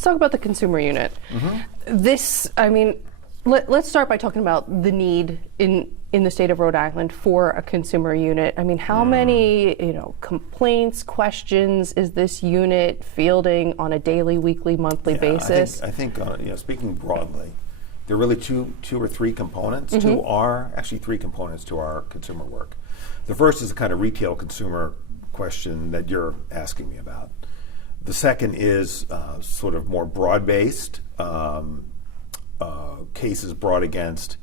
let's talk about the consumer unit. Let's start by talking about the need in the state of Rhode Island for a consumer unit. I mean, how many complaints, questions is this unit fielding on a daily, weekly, monthly basis? I think speaking broadly, there are really two or three components three components to our consumer work. The first is the kind of retail consumer question that you're asking me about. The second is sort of more broad-based cases brought against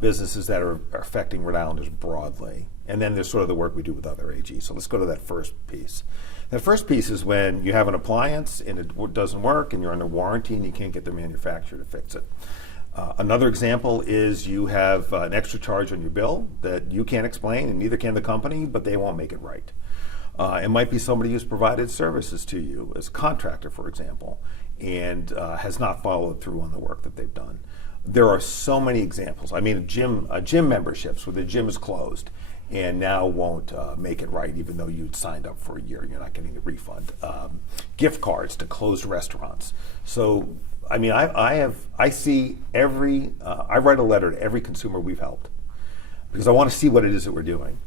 businesses that are affecting Rhode Islanders broadly. And then there's sort of the work we do with other AGs. So let's go to that first piece. That first piece is when you have an appliance and it doesn't work and you're under warranty and you can't get the manufacturer to fix it. Another example is you have an extra charge on your bill that you can't explain and neither can the company, but they won't make it right. It might be somebody who's provided services to you as a contractor, for example, and has not followed through on the work that they've done. There are so many examples. I mean, gym memberships where the gym is closed and now won't make it right, even though you'd signed up for a year and you're not getting the refund. Gift cards to closed restaurants. So, I mean, I write a letter to every consumer we've helped because I want to see what it is that we're doing.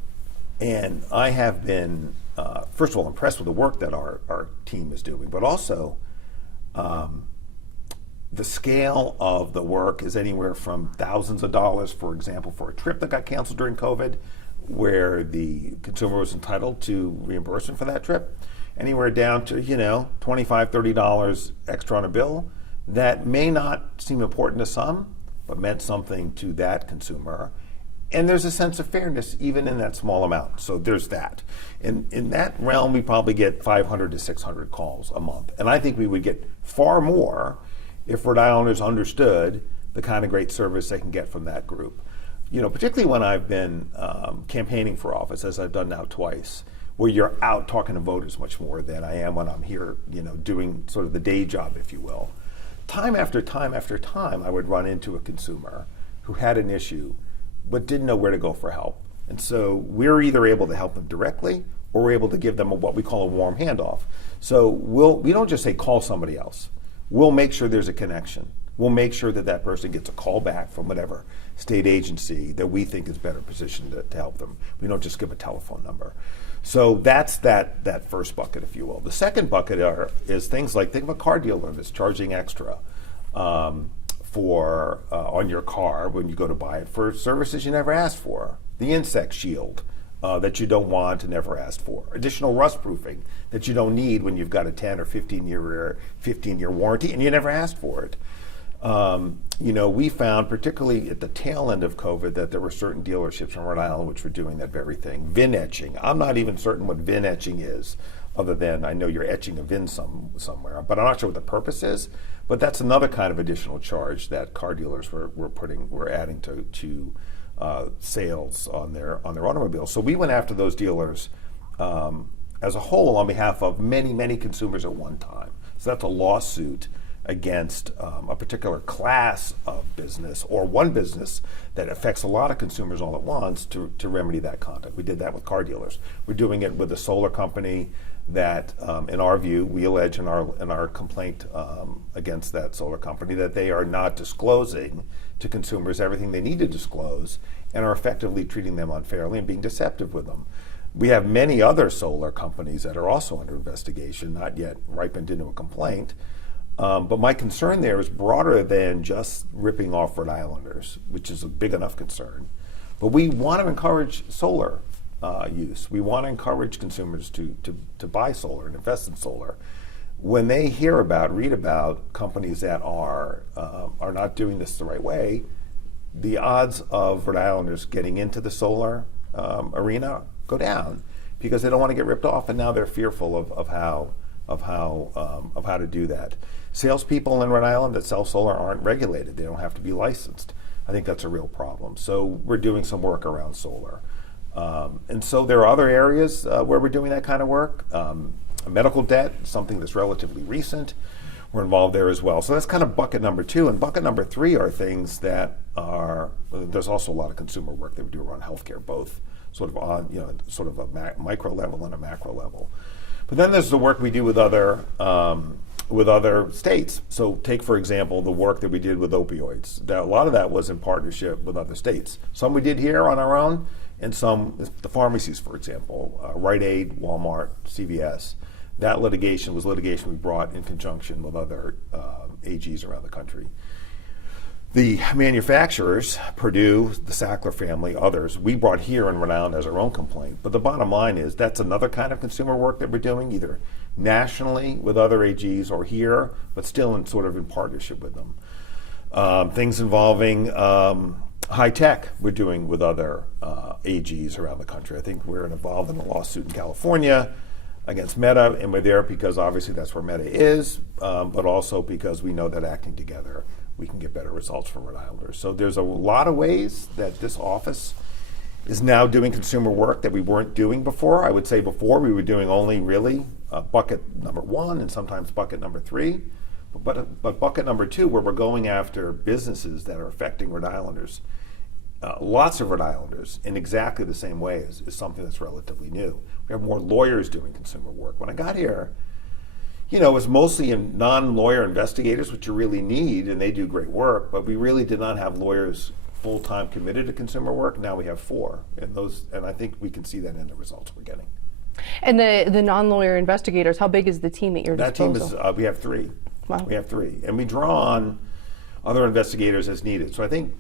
And I have been, first of all, impressed with the work that our team is doing, but also the scale of the work is anywhere from thousands of dollars, for example, for a trip that got canceled during COVID, where the consumer was entitled to reimbursement for that trip, anywhere down to, $25, $30 extra on a bill that may not seem important to some, but meant something to that consumer. And there's a sense of fairness even in that small amount. So there's that. In that realm, we probably get 500 to 600 calls a month. And I think we would get far more if Rhode Islanders understood the kind of great service they can get from that group. Particularly when I've been campaigning for office, as I've done now twice, where you're out talking to voters much more than I am when I'm here, doing sort of the day job, if you will. Time after time after time, I would run into a consumer who had an issue but didn't know where to go for help. And so we're either able to help them directly or we're able to give them what we call a warm handoff. So we don't just say call somebody else. We'll make sure there's a connection. We'll make sure that that person gets a call back from whatever state agency that we think is better positioned to help them. We don't just give a telephone number. So that's that first bucket, if you will. The second bucket is things like, think of a car dealer that's charging extra for on your car when you go to buy it for services you never asked for. The insect shield that you don't want and never asked for. Additional rust proofing that you don't need when you've got a 10 or 15-year warranty and you never asked for it. We found, particularly at the tail end of COVID, that there were certain dealerships in Rhode Island which were doing that very thing. VIN etching. I'm not even certain what VIN etching is, other than I know you're etching a VIN somewhere, but I'm not sure what the purpose is. But that's another kind of additional charge that car dealers were adding to sales on their automobiles. So we went after those dealers as a whole on behalf of many, many consumers at one time. So that's a lawsuit against a particular class of business or one business that affects a lot of consumers all at once to remedy that conduct. We did that with car dealers. We're doing it with a solar company that, in our view, we allege in our complaint against that solar company that they are not disclosing to consumers everything they need to disclose and are effectively treating them unfairly and being deceptive with them. We have many other solar companies that are also under investigation, not yet ripened into a complaint. But my concern there is broader than just ripping off Rhode Islanders, which is a big enough concern. But we want to encourage solar use. We want to encourage consumers to buy solar and invest in solar. When they read about companies that are not doing this the right way, the odds of Rhode Islanders getting into the solar arena go down because they don't want to get ripped off, and now they're fearful of how to do that. Salespeople in Rhode Island that sell solar aren't regulated. They don't have to be licensed. I think that's a real problem. So we're doing some work around solar. And so there are other areas where we're doing that kind of work. Medical debt, something that's relatively recent. We're involved there as well. So that's kind of bucket number 2. And bucket number 3 are things that there's also a lot of consumer work that we do around healthcare, both sort of on, sort of a micro level and a macro level. But then there's the work we do with other states. So take, for example, the work that we did with opioids. A lot of that was in partnership with other states. Some we did here on our own, and some, the pharmacies, for example, Rite Aid, Walmart, CVS. That litigation was litigation we brought in conjunction with other AGs around the country. The manufacturers, Purdue, the Sackler family, others, we brought here in Rhode Island as our own complaint. But the bottom line is that's another kind of consumer work that we're doing, either nationally with other AGs or here, but still in sort of in partnership with them. Things involving high tech we're doing with other AGs around the country. I think we're involved in a lawsuit in California against Meta, and we're there because obviously that's where Meta is, but also because we know that acting together we can get better results for Rhode Islanders. So there's a lot of ways that this office is now doing consumer work that we weren't doing before. I would say before we were doing only really bucket number 1 and sometimes bucket number 3. But bucket number 2, where we're going after businesses that are affecting Rhode Islanders, lots of Rhode Islanders in exactly the same way is something that's relatively new. We have more lawyers doing consumer work. When I got here, it was mostly in non-lawyer investigators, which you really need, and they do great work, but we really did not have lawyers full-time committed to consumer work. Now we have 4, and I think we can see that in the results we're getting. And the non-lawyer investigators, how big is the team at your disposal? That team is, we have 3. Wow. We have 3. And we draw on other investigators as needed. So I think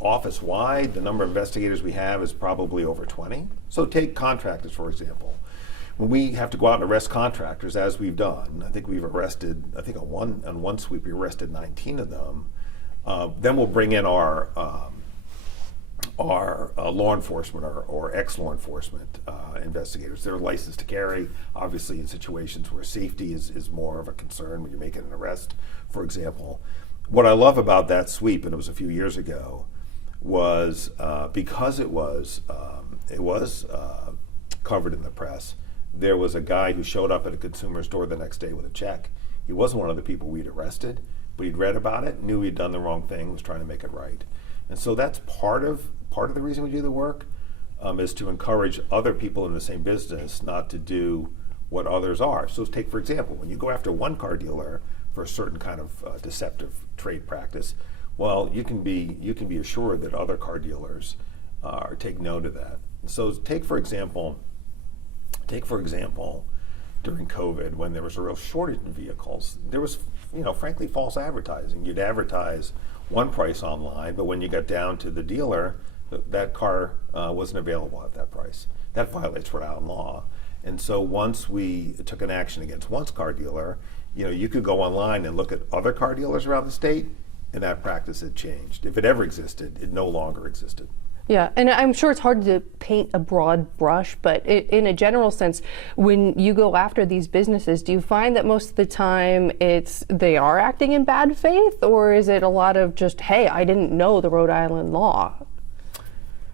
office-wide, the number of investigators we have is probably over 20. So take contractors, for example. When we have to go out and arrest contractors, as we've done, I think we've arrested, on one sweep, we arrested 19 of them. Then we'll bring in our law enforcement or ex-law enforcement investigators. They're licensed to carry, obviously in situations where safety is more of a concern when you're making an arrest, for example. What I love about that sweep, and it was a few years ago, was because it was covered in the press. There was a guy who showed up at a consumer store the next day with a check. He wasn't one of the people we'd arrested, but he'd read about it, knew he'd done the wrong thing, was trying to make it right. And so that's part of the reason we do the work, is to encourage other people in the same business not to do what others are. So take, for example, when you go after one car dealer for a certain kind of deceptive trade practice, well, you can be assured that other car dealers take note of that. So take for example, during COVID, when there was a real shortage in vehicles, there was, frankly, false advertising. You'd advertise one price online, but when you got down to the dealer, that car wasn't available at that price. That violates Rhode Island law. And so once we took an action against one car dealer, you could go online and look at other car dealers around the state, and that practice had changed. If it ever existed, it no longer existed. Yeah, and I'm sure it's hard to paint a broad brush, but in a general sense, when you go after these businesses, do you find that most of the time they are acting in bad faith, or is it a lot of just, hey, I didn't know the Rhode Island law?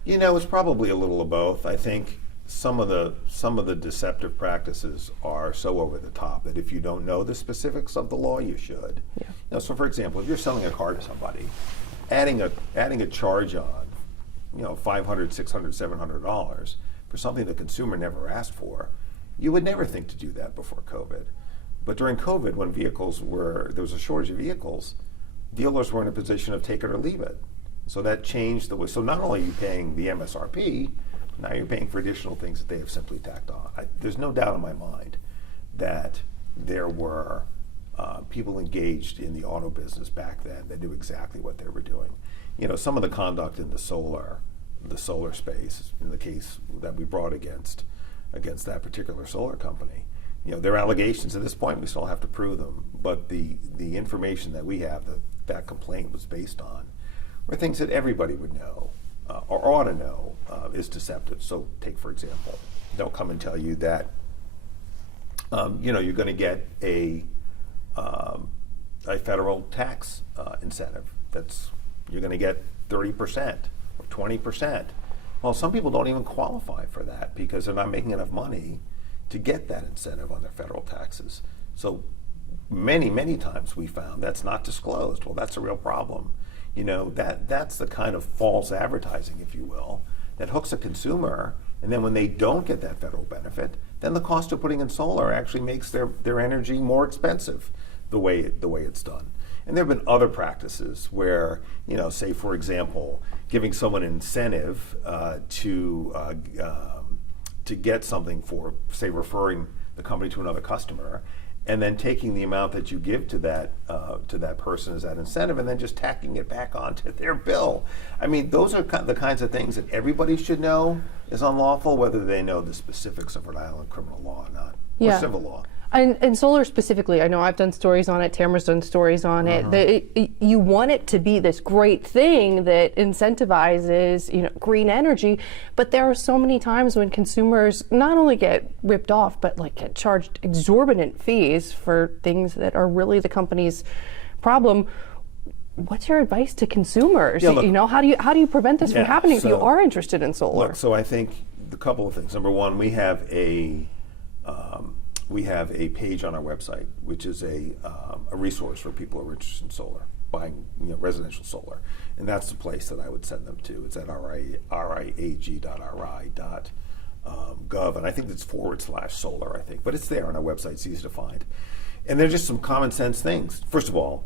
It's probably a little of both. I think some of the deceptive practices are so over the top that if you don't know the specifics of the law, you should. Yeah. So for example, if you're selling a car to somebody, adding a charge on, $500, $600, $700 for something the consumer never asked for, you would never think to do that before COVID. But during COVID, when there was a shortage of vehicles, dealers were in a position of take it or leave it. So that changed the way. So not only are you paying the MSRP, now you're paying for additional things that they have simply tacked on. There's no doubt in my mind that there were people engaged in the auto business back then that knew exactly what they were doing. Some of the conduct in the solar space, in the case that we brought against that particular solar company, their allegations at this point, we still have to prove them, but the information that we have that complaint was based on were things that everybody would know or ought to know is deceptive. So take, for example, they'll come and tell you that you're going to get a federal tax incentive. You're going to get 30% or 20%. Well, some people don't even qualify for that because they're not making enough money to get that incentive on their federal taxes. So many, many times we found that's not disclosed. Well, that's a real problem. That's the kind of false advertising, if you will, that hooks a consumer, and then when they don't get that federal benefit, then the cost of putting in solar actually makes their energy more expensive. the way it's done. And there have been other practices where, say for example, giving someone an incentive to get something for, say, referring the company to another customer, and then taking the amount that you give to that person as that incentive, and then just tacking it back onto their bill. I mean, those are the kinds of things that everybody should know is unlawful, whether they know the specifics of Rhode Island criminal law or not, or civil law. And solar specifically, I know I've done stories on it, Tamara's done stories on it. You want it to be this great thing that incentivizes, green energy, but there are so many times when consumers not only get ripped off, but get charged exorbitant fees for things that are really the company's problem. What's your advice to consumers? Yeah, look, how do you prevent this from happening if you are interested in solar? Look, so I think a couple of things. Number one, we have a page on our website, which is a resource for people who are interested in solar, buying residential solar, and that's the place that I would send them to. It's at riag.ri.gov, and I think it's /solar, I think, but it's there on our website. It's easy to find, and there's just some common sense things. First of all,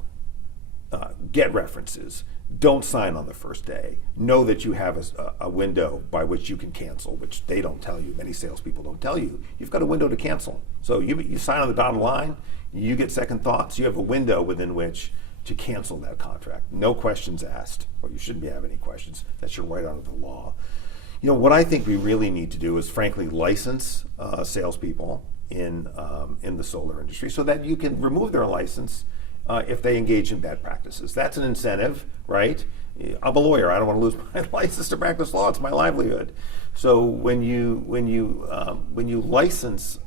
get references. Don't sign on the first day. Know that you have a window by which you can cancel, which they don't tell you. Many salespeople don't tell you. You've got a window to cancel. So you sign on the dotted line, you get second thoughts, you have a window within which to cancel that contract. No questions asked, or you shouldn't have any questions. That's your right under the law. What I think we really need to do is, frankly, license salespeople in the solar industry so that you can remove their license if they engage in bad practices. That's an incentive, right? I'm a lawyer. I don't want to lose my license to practice law. It's my livelihood. So when you license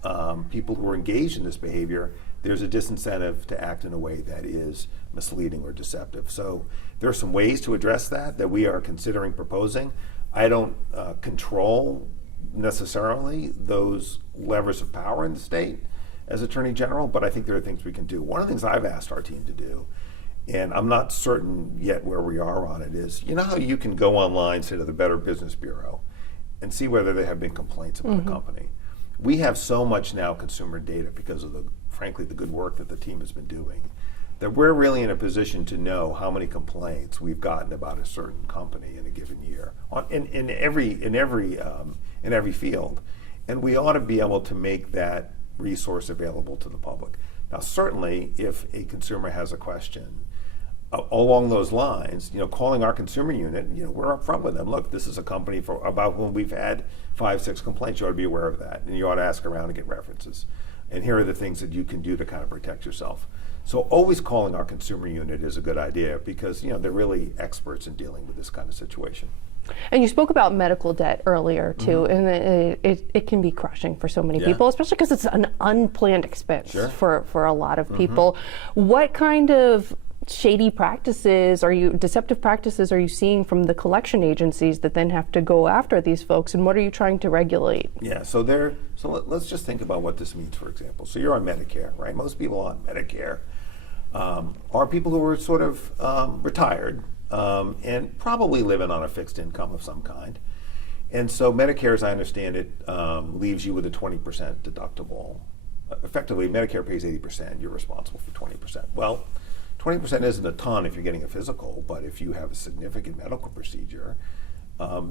people who are engaged in this behavior, there's a disincentive to act in a way that is misleading or deceptive. So there are some ways to address that we are considering proposing. I don't control necessarily those levers of power in the state as Attorney General, but I think there are things we can do. One of the things I've asked our team to do, and I'm not certain yet where we are on it, is how you can go online, say to the Better Business Bureau, and see whether there have been complaints about a company. We have so much now consumer data because of frankly, the good work that the team has been doing, that we're really in a position to know how many complaints we've gotten about a certain company in a given year, in every field, and we ought to be able to make that resource available to the public. Now, certainly, if a consumer has a question along those lines, calling our consumer unit, we're upfront with them. Look, this is a company about whom we've had 5-6 complaints. You ought to be aware of that, and you ought to ask around and get references. And here are the things that you can do to kind of protect yourself. So always calling our consumer unit is a good idea because they're really experts in dealing with this kind of situation. And you spoke about medical debt earlier too, and it can be crushing for so many people, especially because it's an unplanned expense for a lot of people. What kind of shady practices deceptive practices are you seeing from the collection agencies that then have to go after these folks, and what are you trying to regulate? Yeah, so let's just think about what this means, for example. So you're on Medicare, right? Most people on Medicare are people who are sort of retired, and probably living on a fixed income of some kind. And so Medicare, as I understand it, leaves you with a 20% deductible. Effectively, Medicare pays 80%, you're responsible for 20%. Well, 20% isn't a ton if you're getting a physical, but if you have a significant medical procedure,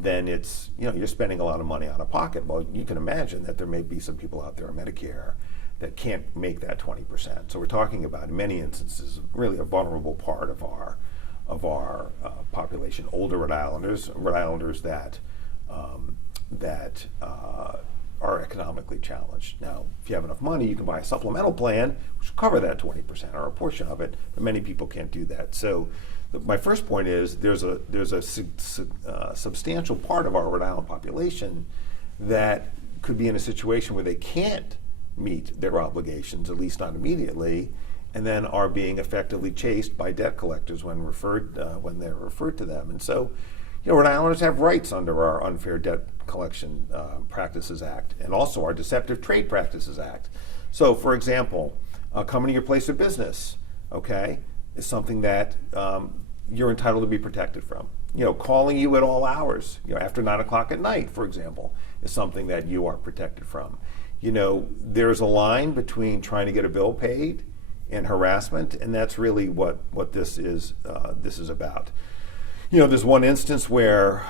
then it's, you're spending a lot of money out of pocket. Well, you can imagine that there may be some people out there on Medicare that can't make that 20%. So we're talking about, in many instances, really a vulnerable part of our population, older Rhode Islanders that are economically challenged. Now, if you have enough money, you can buy a supplemental plan which will cover that 20% or a portion of it, but many people can't do that. So my first point is there's a substantial part of our Rhode Island population that could be in a situation where they can't meet their obligations, at least not immediately, and then are being effectively chased by debt collectors when they're referred to them. And so, Rhode Islanders have rights under our Unfair Debt Collection Practices Act and also our Deceptive Trade Practices Act. So, for example, coming to your place of business, is something that you're entitled to be protected from. Calling you at all hours, after 9 o'clock at night, for example, is something that you are protected from. There's a line between trying to get a bill paid and harassment, and that's really what this is about. You know, there's one instance where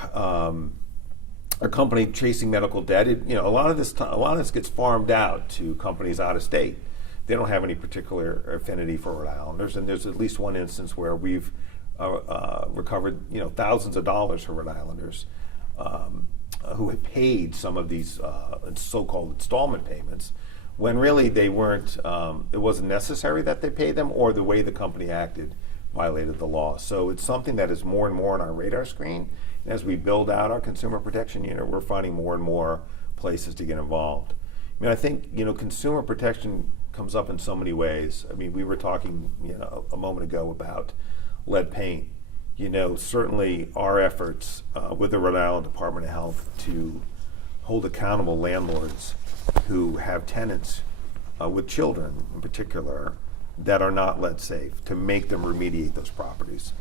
a company chasing medical debt. A lot of this gets farmed out to companies out of state. They don't have any particular affinity for Rhode Islanders, and there's at least one instance where we've recovered thousands of dollars for Rhode Islanders who had paid some of these so-called installment payments when really they weren't. It wasn't necessary that they pay them, or the way the company acted violated the law. So it's something that is more and more on our radar screen. And as we build out our consumer protection unit, we're finding more and more places to get involved. I mean, I think consumer protection comes up in so many ways. I mean, we were talking a moment ago about lead paint. Certainly our efforts with the Rhode Island Department of Health to hold accountable landlords who have tenants with children in particular that are not lead safe, to make them remediate those properties.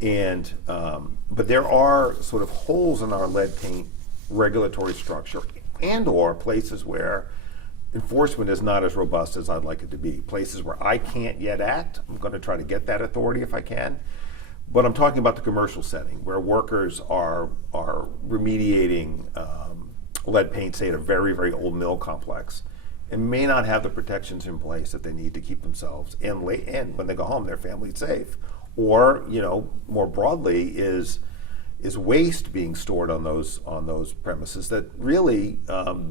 And but there are sort of holes in our lead paint regulatory structure, and or places where enforcement is not as robust as I'd like it to be. Places where I can't yet act. I'm going to try to get that authority if I can. But I'm talking about the commercial setting where workers are remediating lead paint, say at a very, very old mill complex, and may not have the protections in place that they need to keep themselves and when they go home, their family safe. Or, more broadly, is waste being stored on those premises that really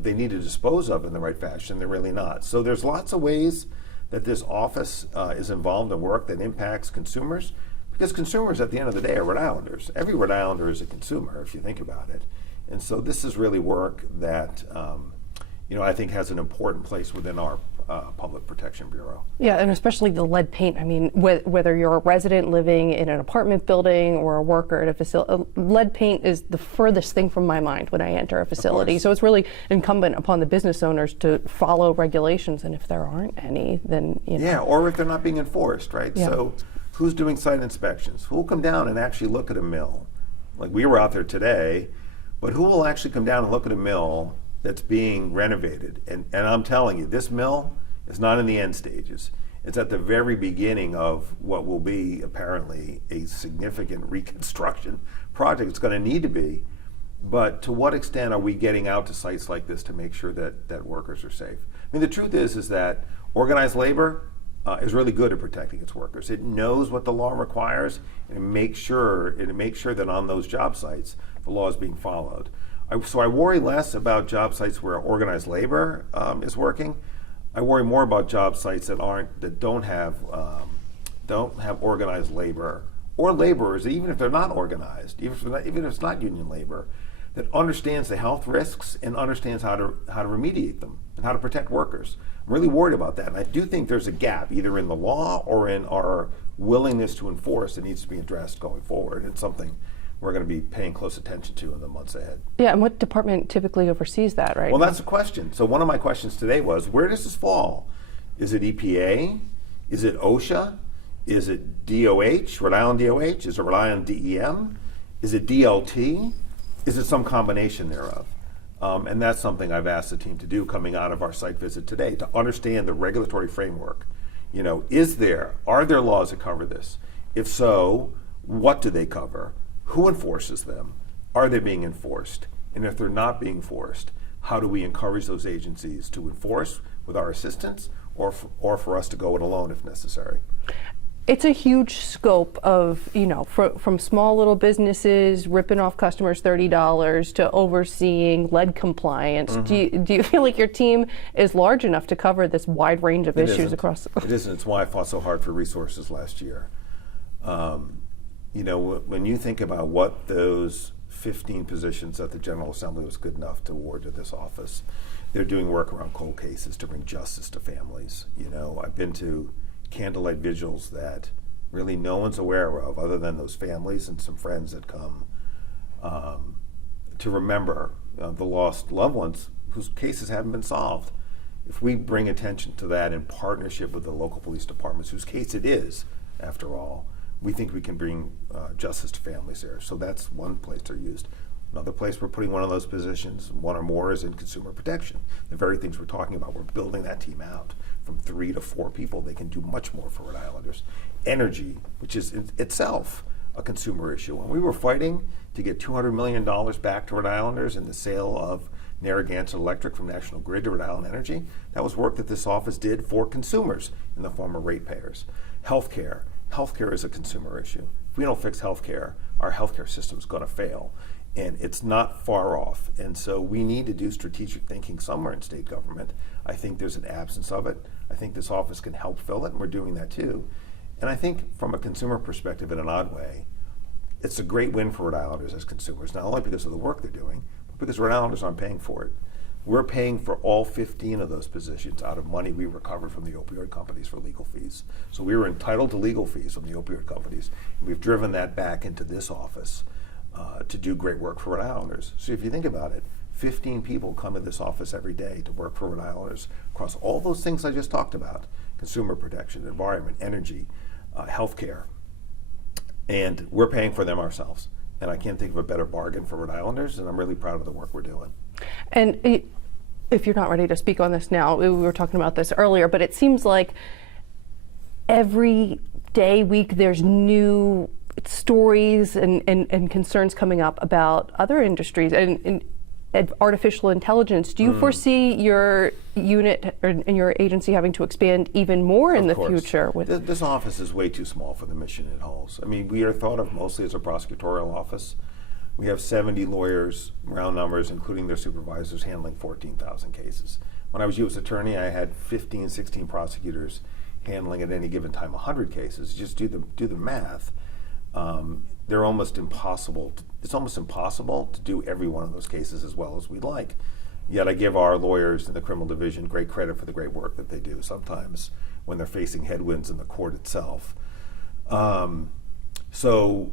they need to dispose of in the right fashion. They're really not. So there's lots of ways that this office is involved in work that impacts consumers, because consumers at the end of the day are Rhode Islanders. Every Rhode Islander is a consumer, if you think about it. And so this is really work that I think has an important place within our Public Protection Bureau. Yeah, and especially the lead paint. I mean, whether you're a resident living in an apartment building or a worker at a facility, lead paint is the furthest thing from my mind when I enter a facility. So it's really incumbent upon the business owners to follow regulations, and if there aren't any, then Yeah, or if they're not being enforced, right? Yeah. So who's doing site inspections? Who will come down and actually look at a mill? Like we were out there today, but who will actually come down and look at a mill that's being renovated? And I'm telling you, this mill is not in the end stages. It's at the very beginning of what will be apparently a significant reconstruction project. It's going to need to be. But to what extent are we getting out to sites like this to make sure that workers are safe? I mean, the truth is that organized labor is really good at protecting its workers. It knows what the law requires, and it makes sure that on those job sites the law is being followed. So I worry less about job sites where organized labor is working. I worry more about job sites that don't have organized labor, or laborers, even if they're not organized, even if it's not union labor, that understands the health risks and understands how to remediate them and how to protect workers. I'm really worried about that, and I do think there's a gap either in the law or in our willingness to enforce that needs to be addressed going forward. It's something we're going to be paying close attention to in the months ahead. Yeah, and what department typically oversees that, right? Well, that's a question. So one of my questions today was, where does this fall? Is it EPA? Is it OSHA? Is it DOH, Rhode Island DOH? Is it Rhode Island DEM? Is it DLT? Is it some combination thereof? And that's something I've asked the team to do coming out of our site visit today, to understand the regulatory framework. Are there laws that cover this? If so, what do they cover? Who enforces them? Are they being enforced? And if they're not being enforced, how do we encourage those agencies to enforce with our assistance, or for us to go it alone if necessary? It's a huge scope of, from small little businesses ripping off customers $30 to overseeing lead compliance. Mm-hmm. Do you feel like your team is large enough to cover this wide range of issues across? It isn't. It's why I fought so hard for resources last year. When you think about what those 15 positions that the General Assembly was good enough to award to this office, they're doing work around cold cases to bring justice to families. I've been to candlelight vigils that really no one's aware of other than those families and some friends that come to remember the lost loved ones whose cases haven't been solved. If we bring attention to that in partnership with the local police departments, whose case it is, after all, we think we can bring justice to families there. So that's one place they're used. Another place we're putting one of those positions, one or more, is in consumer protection. The very things we're talking about, we're building that team out. from 3 to 4 people, they can do much more for Rhode Islanders. Energy, which is itself a consumer issue. When we were fighting to get $200 million back to Rhode Islanders in the sale of Narragansett Electric from National Grid to Rhode Island Energy, that was work that this office did for consumers in the form of ratepayers. Healthcare. Healthcare is a consumer issue. If we don't fix healthcare, our healthcare system is going to fail. And it's not far off. And so we need to do strategic thinking somewhere in state government. I think there's an absence of it. I think this office can help fill it, and we're doing that too. And I think from a consumer perspective, in an odd way, it's a great win for Rhode Islanders as consumers, not only because of the work they're doing, but because Rhode Islanders aren't paying for it. We're paying for all 15 of those positions out of money we recovered from the opioid companies for legal fees. So we were entitled to legal fees from the opioid companies, and we've driven that back into this office to do great work for Rhode Islanders. So if you think about it, 15 people come to this office every day to work for Rhode Islanders across all those things I just talked about: consumer protection, environment, energy, healthcare. And we're paying for them ourselves. And I can't think of a better bargain for Rhode Islanders, and I'm really proud of the work we're doing. And if you're not ready to speak on this now, we were talking about this earlier, but it seems like every day, week, there's new stories and concerns coming up about other industries and artificial intelligence. Do you foresee your unit and your agency having to expand even more in the future? This office is way too small for the mission it holds. I mean, we are thought of mostly as a prosecutorial office. We have 70 lawyers, round numbers, including their supervisors, handling 14,000 cases. When I was U.S. Attorney, I had 15, 16 prosecutors handling at any given time 100 cases. Just do the math. They're almost impossible. It's almost impossible to do every one of those cases as well as we'd like. Yet I give our lawyers in the criminal division great credit for the great work that they do sometimes when they're facing headwinds in the court itself. So,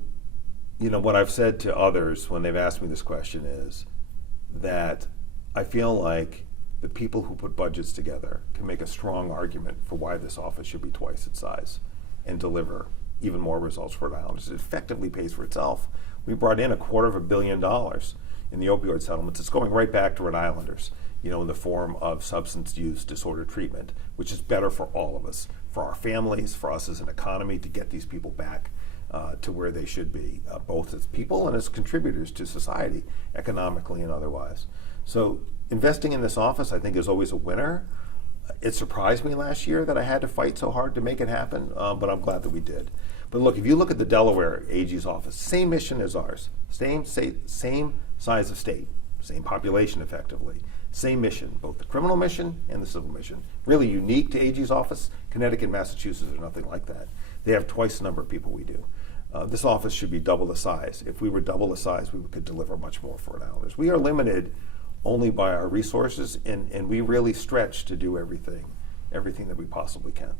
you know, what I've said to others when they've asked me this question is that I feel like the people who put budgets together can make a strong argument for why this office should be twice its size and deliver even more results for Rhode Islanders. It effectively pays for itself. We brought in $250 million in the opioid settlements. It's going right back to Rhode Islanders, you know, in the form of substance use disorder treatment, which is better for all of us, for our families, for us as an economy, to get these people back to where they should be, both as people and as contributors to society, economically and otherwise. So investing in this office, I think, is always a winner. It surprised me last year that I had to fight so hard to make it happen, but I'm glad that we did. But look, if you look at the Delaware AG's office, same mission as ours, same size of state, same population effectively, same mission, both the criminal mission and the civil mission. Really unique to AG's office. Connecticut and Massachusetts are nothing like that. They have twice the number of people we do. This office should be double the size. If we were double the size, we could deliver much more for Rhode Islanders. We are limited only by our resources, and we really stretch to do everything that we possibly can.